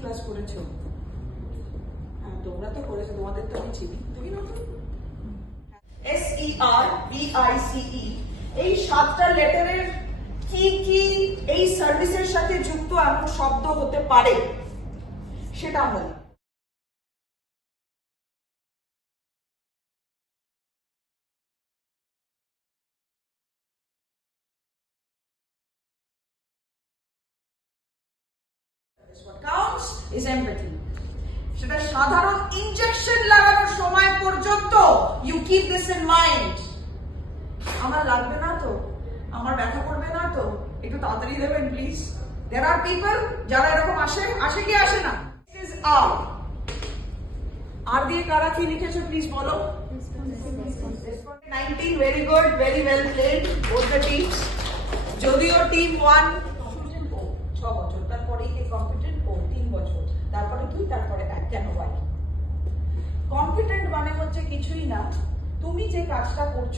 Class করেছো? হ্যাঁ, তোমরা তো করেছো, তোমাদের তো আমি চিনি। তুমি নতুন? SERVICE এই 7টা লেটারের কি কি এই সার্ভিসের সাথে যুক্ত এমন শব্দ হতে পারে সেটা বলি। What counts is empathy. সেটা সাধারণ ইনজেকশন লাগানোর সময় পর্যন্ত you keep this in mind. আমার লাগবে না তো, আমার ব্যথা করবে না তো, একটু তাড়াতাড়ি দেবেন প্লিজ। There are people যারা এরকম আসে কি আসে না? This is R. আর দিয়ে কারা কি লিখেছো প্লিজ বলো। 19 very good, very well played both the teams. যদিও টিম 1 6 বছর, তারপরেই কম্পিটেন্ট 3 বছর, তারপরে 2, তারপরে 1, কেন হয়? কম্পিটেন্ট মানে হচ্ছে কিছুই না, তুমি যে কাজটা করছো